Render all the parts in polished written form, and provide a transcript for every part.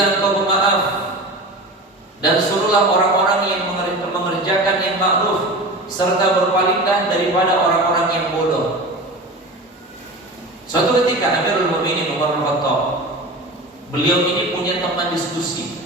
jadilah engkau pemaaf, dan suruhlah orang-orang yang mengerjakan yang ma'ruf, serta berpalinglah daripada orang-orang yang bodoh. Suatu ketika Amirul Mukminin Umar bin Khattab, beliau ini punya teman diskusi.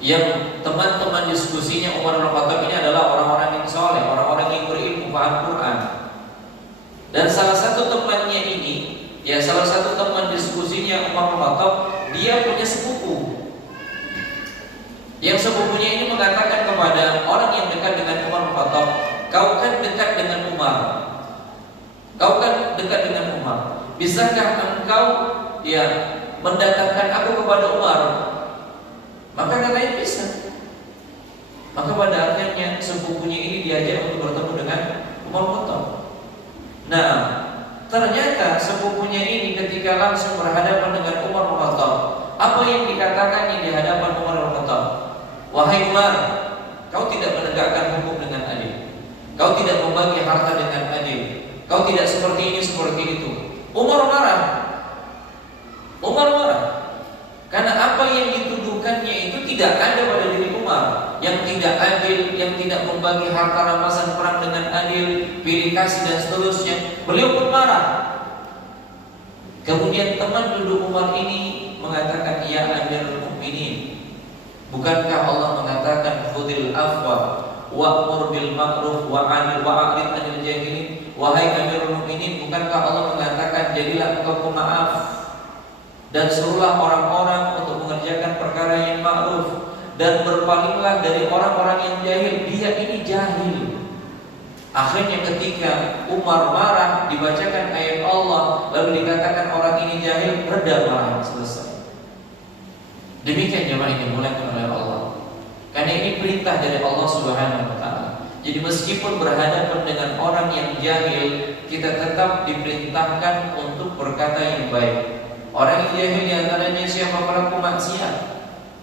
Yang teman-teman diskusinya Umar bin Khattab ini adalah orang-orang yang soleh, orang-orang yang berilmu, paham Quran. Dan salah satu temannya ini, salah satu teman diskusinya Umar bin Khattab, dia punya sepupu. Yang sepupunya ini mengatakan kepada orang yang dekat dengan Umar bin Khattab, kau kan dekat dengan Umar, bisakah engkau mendatangkan aku kepada Umar? Maka katanya bisa. Maka pada akhirnya sepupunya ini diajak untuk bertemu dengan Umar bin Khattab. Nah, ternyata sepupunya ini ketika langsung berhadapan dengan Umar bin Khattab, apa yang dikatakannya di hadapan Umar bin Khattab? Wahai Umar, kau tidak menegakkan hukum dengan adil, kau tidak membagi harta dengan adil, kau tidak seperti ini seperti itu. Umar marah. Karena apa yang dituduhkannya itu tidak ada pada diri Umar, yang tidak adil, yang tidak membagi harta rampasan perang dengan adil, pilih kasih dan seterusnya. Beliau pun marah. Kemudian teman duduk Umar ini mengatakan, ya Amirul Mukminin, bukankah Allah mengatakan khudil afwa wa'mur bil ma'ruf wa'rid 'anil jahilin? Wahai Amirul Mukminin, bukankah Allah mengatakan jadilah engkau pemaaf dan suruhlah orang-orang untuk mengerjakan perkara yang ma'ruf, dan berpalinglah dari orang-orang yang jahil. Dia ini jahil. Akhirnya ketika Umar marah, dibacakan ayat Allah, lalu dikatakan orang ini jahil, reda marah, selesai. Demikian jemaah yang dimuliakan oleh Allah. Karena ini perintah dari Allah Subhanahu wa taala. Jadi meskipun berhadapan dengan orang yang jahil, kita tetap diperintahkan untuk berkata yang baik. Orang yang jahil diantaranya siapa? Pelaku maksiat.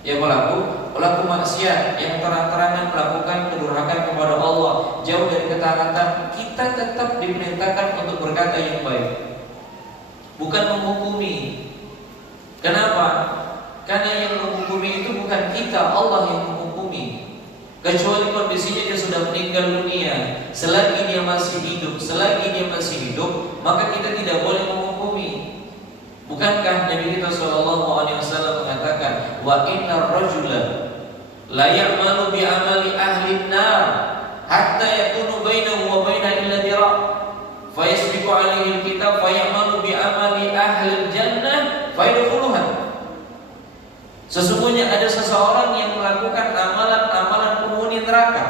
Ya pelaku maksiat yang terang-terangan melakukan kedurhakaan kepada Allah, jauh dari ketaatan, kita tetap diperintahkan untuk berkata yang baik, bukan menghukumi. Kenapa? Karena yang menghukumi itu bukan kita, Allah yang menghukumi. Kecuali kondisinya dia sudah meninggal dunia. Selagi dia masih hidup, maka kita tidak boleh menghukumi. Bukankah Nabi kita SAW mengatakan, wa innar rajula la ya'malu bi amali ahli an-nar hatta yakunu bainahu wa bainaha illa dira' fa yasbiqu alaihi al-kitab fa ya'malu bi amali ahli al-jannah fa yadkhuluha. Sesungguhnya ada seseorang yang melakukan amalan-amalan penghuni neraka,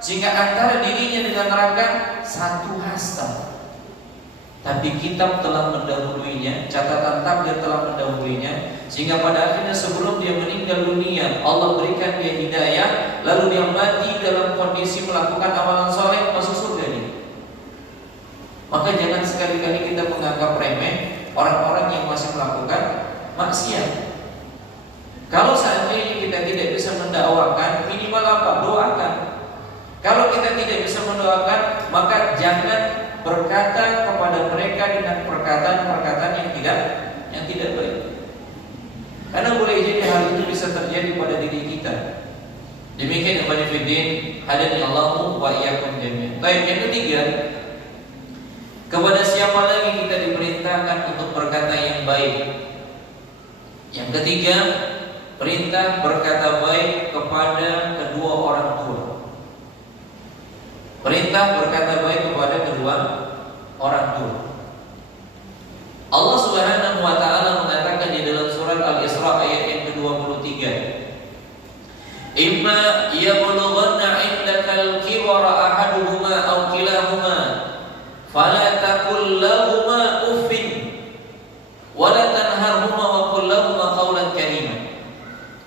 sehingga antara dirinya dengan neraka satu hasta. Tapi kitab telah mendahuluinya, catatan takdir telah mendahuluinya, sehingga pada akhirnya sebelum dia meninggal dunia, Allah berikan dia hidayah, lalu dia mati dalam kondisi melakukan amalan soleh, masuk surga dia. Maka jangan sekali-kali kita menganggap remeh orang-orang yang masih melakukan maksiat. Kalau seandainya kita tidak bisa mendakwakan, minimal apa? Doakan. Kalau kita tidak bisa mendoakan, maka jangan berkata kepada mereka dengan perkataan-perkataan yang tidak baik. Karena boleh jadi hal itu bisa terjadi pada diri kita. Demikian kepada fiddin, hadani Allahu wa iyyakum jami'an. Baik, yang ketiga, kepada siapa lagi kita diperintahkan untuk berkata yang baik? Yang ketiga, perintah berkata baik kepada kedua orang tua. Perintah berkata baik kepada kedua orang tua. Allah Subhanahu wa taala mengatakan di dalam surat Al-Isra ayat yang ke-23, "Imma yablughanna 'indakal kibara ahaduhuma aw kilahuma fala taqul lahumā uffin wa la tanharhumā wa qul lahumā qawlan karīmā."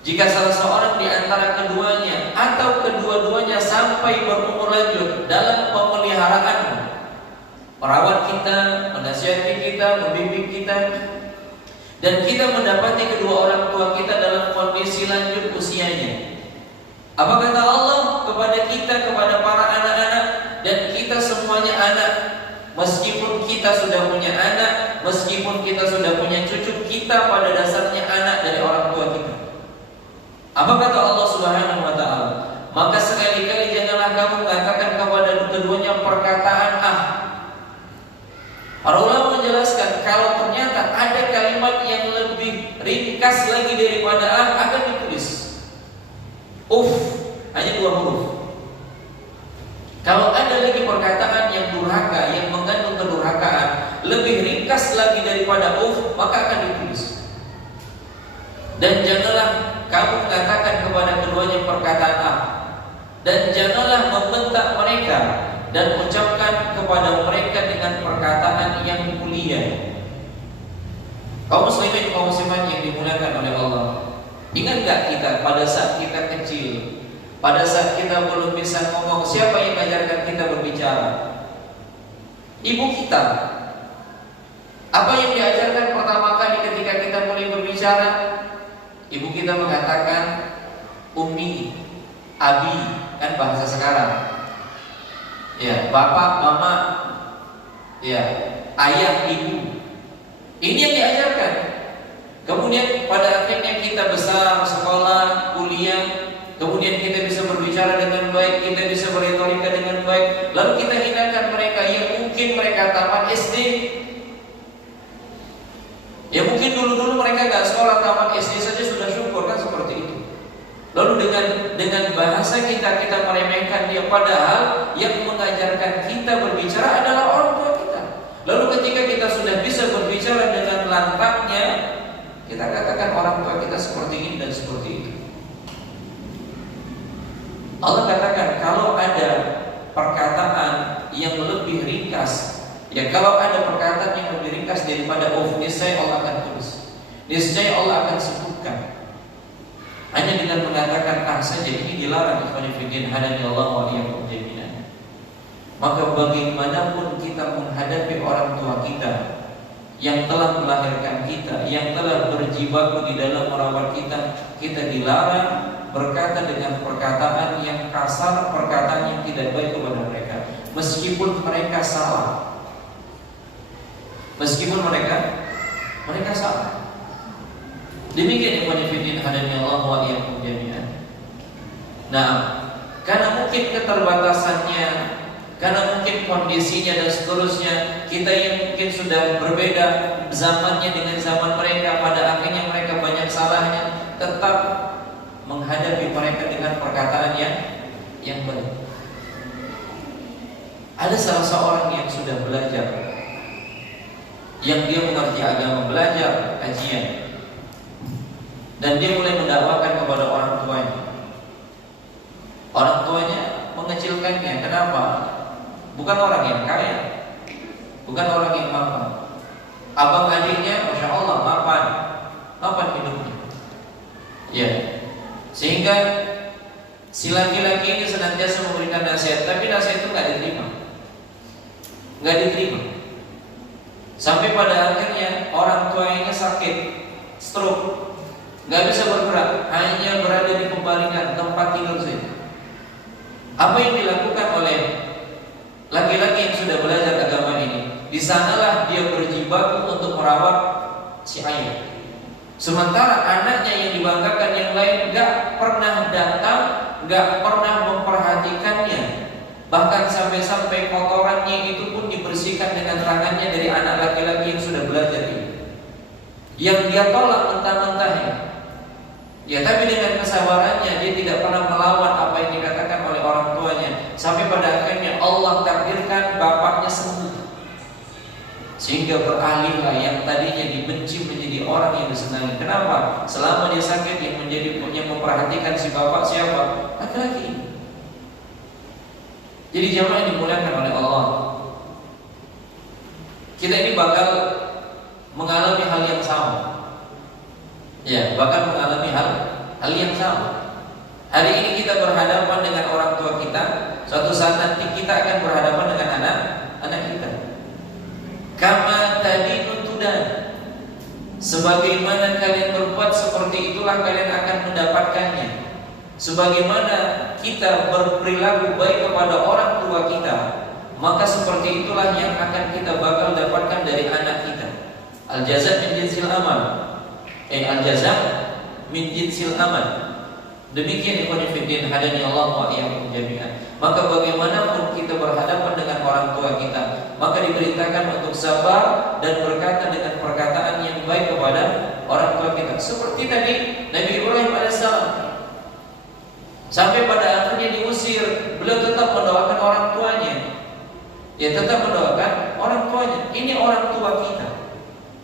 Jika salah seorang di antara keduanya atau kedua-duanya sampai berumur lanjut dalam pemeliharaanmu, merawat kita, menasihati kita, membimbing kita, dan kita mendapati kedua orang tua kita dalam kondisi lanjut usianya, apa kata Allah kepada kita, kepada para anak-anak, dan kita semuanya anak? Meskipun kita sudah punya anak, meskipun kita sudah punya cucu, kita pada dasarnya anak dari orang tua kita. Apa kata Allah Subhanahu wa taala? Maka sekali-kali janganlah kamu mengatakan kepada keduanya perkataan ah. Para ulama menjelaskan kalau ternyata ada kalimat yang lebih ringkas lagi daripada ah, akan ditulis. Hanya 2 huruf. Kalau ada lagi perkataan yang durhaka, yang mengandung kedurhakaan, lebih ringkas lagi daripada maka akan ditulis. Dan janganlah kamu mengatakan kepada keduanya perkataan ah. Dan janganlah membentak mereka dan ucapkan kepada mereka dengan perkataan yang mulia. Kaum muslimin, kaum muslimat yang dimuliakan oleh Allah, ingat gak kita pada saat kita kecil, pada saat kita belum bisa ngomong, siapa yang mengajarkan kita berbicara? Ibu kita. Apa yang diajarkan pertama kali ketika kita mulai berbicara? Ibu kita mengatakan ummi, abi, kan bahasa sekarang. Ya, bapak, mama, ya, ayah, ibu. Ini yang diajarkan. Kemudian pada akhirnya kita besar, sekolah, kuliah, kemudian kita bisa berbicara dengan baik, kita bisa berretorika dengan baik. Lalu kita hindarkan mereka yang mungkin mereka tamat SD. Ya mungkin dulu-dulu mereka gak sekolah, tamat SD saja sudah syukur, kan seperti itu. Lalu dengan bahasa kita meremehkan dia, padahal yang mengajarkan kita berbicara adalah orang tua kita. Lalu ketika kita sudah bisa berbicara dengan lantangnya, kita katakan orang tua kita seperti ini dan seperti itu. Allah katakan kalau ada perkataan yang lebih ringkas, ya kalau ada perkataan yang lebih ringkas daripada niscaya Allah akan tulis, niscaya Allah akan sebutkan. Hanya dengan mengatakan ah saja, ini dilarang. Ikhwan fillah hadanallahu wa iyyakum jami'an. Maka bagaimanapun kita menghadapi orang tua kita yang telah melahirkan kita, yang telah berjibaku di dalam merawat kita, kita dilarang berkata dengan perkataan yang kasar, perkataan yang tidak baik kepada mereka, meskipun mereka salah. Meskipun mereka salah. Demikian ikhwan fillah hadanallahu wa iyyakum jami'an. Nah, karena mungkin keterbatasannya, karena mungkin kondisinya dan seterusnya, kita yang mungkin sudah berbeda zamannya dengan zaman mereka, pada akhirnya mereka banyak salahnya, tetap menghadapi mereka dengan perkataan yang baik. Ada salah seorang yang sudah belajar, yang dia mengerti agama, belajar kajian, dan dia mulai mendakwakan kepada orang tuanya. Orang tuanya mengecilkannya. Kenapa? Bukan orang yang kaya, bukan orang yang mapan. Abang adiknya, masya Allah, mapan hidupnya. Ya, sehingga si laki-laki ini senantiasa memberikan nasihat, tapi nasihat itu nggak diterima. Sampai pada akhirnya orang tuanya sakit, stroke. Gak bisa bergerak, hanya berada di pembaringan tempat tidur saja. Apa yang dilakukan oleh laki-laki yang sudah belajar agama ini? Di sanalah dia berjibaku untuk merawat si ayah. Sementara anaknya yang dibanggakan yang lain gak pernah datang, gak pernah memperhatikannya. Bahkan sampai-sampai kotorannya itu pun dibersihkan dengan tangannya dari anak laki-laki yang sudah belajar ini. Yang dia tolak mentah-mentahnya. Ya, tapi dengan kesabarannya dia tidak pernah melawan apa yang dikatakan oleh orang tuanya, sampai pada akhirnya Allah takdirkan bapaknya sembuh, sehingga beralihlah yang tadinya dibenci menjadi orang yang disenangi. Kenapa? Selama dia sakit yang memperhatikan si bapak siapa? Laki-laki. Jadi jamaah yang dimuliakan oleh Allah, kita ini bakal mengalami hal yang sama. Ya, bahkan mengalami hal yang sama. Hari ini kita berhadapan dengan orang tua kita, suatu saat nanti kita akan berhadapan dengan anak kita. Kama tadi nutudan, sebagaimana kalian berbuat seperti itulah kalian akan mendapatkannya. Sebagaimana kita berperilaku baik kepada orang tua kita, maka seperti itulah yang akan kita bakal dapatkan dari anak kita. Al-jaza' min jinsil amal. Al-jaza' min jinsil amal. Demikian ikhwan fillah hadani Allah wa iyyakum jami'an. Maka bagaimanapun kita berhadapan dengan orang tua kita, maka diperintahkan untuk sabar dan berkata dengan perkataan yang baik kepada orang tua kita. Seperti tadi Nabi Ibrahim alaihissalam, sampai pada akhirnya diusir, beliau tetap mendoakan orang tuanya. Dia tetap mendoakan orang tuanya. Ini orang tua kita.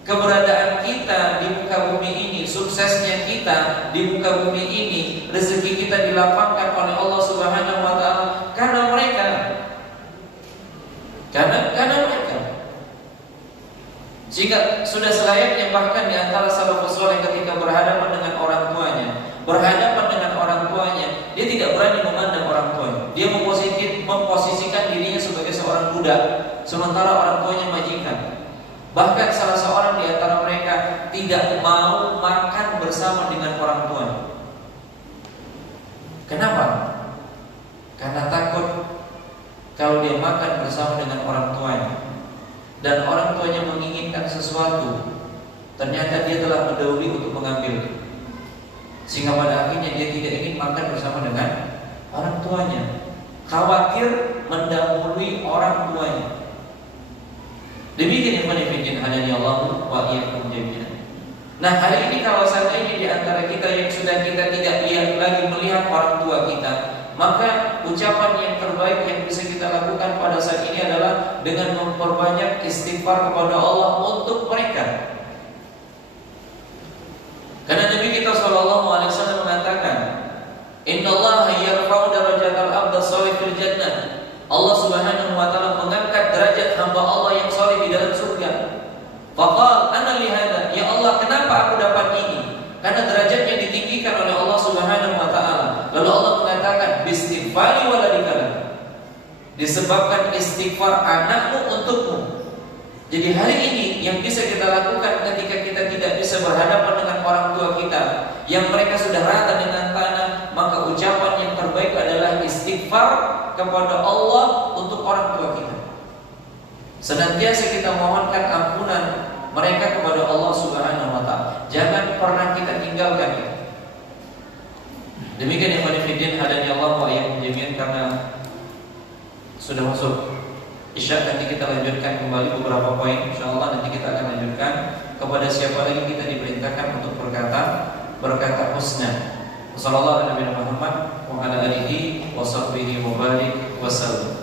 Keberadaan kita di muka bumi ini, suksesnya kita di muka bumi ini, rezeki kita dilapangkan oleh Allah Subhanahu wa taala karena mereka. Karena mereka. Sehingga sudah selayaknya bahkan di antara salafus saleh ketika berhadapan dengan orang tuanya, dia tidak berani memandang orang tuanya. Dia memposisikan dirinya sebagai seorang budak, sementara orang tuanya majikan. Bahkan salah seorang di antara mereka tidak mau makan bersama dengan orang tuanya. Kenapa? Karena takut kalau dia makan bersama dengan orang tuanya dan orang tuanya menginginkan sesuatu, ternyata dia telah mendahului untuk mengambil, sehingga pada akhirnya dia tidak ingin makan bersama dengan orang tuanya. Khawatir mendahului orang tuanya. Demikian yang menjadikan hadani Allah wa iyyakum jami'an. Nah, hari ini kalau seandainya di antara kita yang sudah kita tidak lagi melihat orang tua kita, maka ucapan yang terbaik yang bisa kita lakukan pada saat ini adalah dengan memperbanyak istighfar kepada Allah untuk mereka. Karena Nabi kita sallallahu alaihi wasallam mengatakan, "Innallaha yarfa'u darajatal 'abd as-shalih fil jannah." Allah Subhanahu wa taala mengangkat derajat hamba Allah yang saleh di dalam surga. Faqal ana li hadza, ya Allah, kenapa aku dapat ini? Karena derajatnya ditinggikan oleh Allah Subhanahu wa taala. Lalu Allah mengatakan, "Bistighfari waladika." Disebabkan istighfar anakmu untukmu. Jadi hari ini yang bisa kita lakukan ketika kita tidak bisa berhadapan dengan orang tua kita yang mereka sudah rata dengan tanah, maka ucapan yang terbaik adalah istighfar kepada Allah untuk orang tua kita. Senantiasa kita mohonkan ampunan mereka kepada Allah Subhanahu wa taala. Jangan pernah kita tinggalkan itu. Demikian yang menjadikan hadani Allah wa iyyakum jami'an, karena sudah masuk Isya. Nanti kita lanjutkan kembali beberapa poin. Insyaallah nanti kita akan lanjutkan kepada siapa lagi kita diperintahkan untuk berkata husna. Wassallallahu ala nabiyina Muhammad wa ala alihi wa sahbihi wa barik wasallam.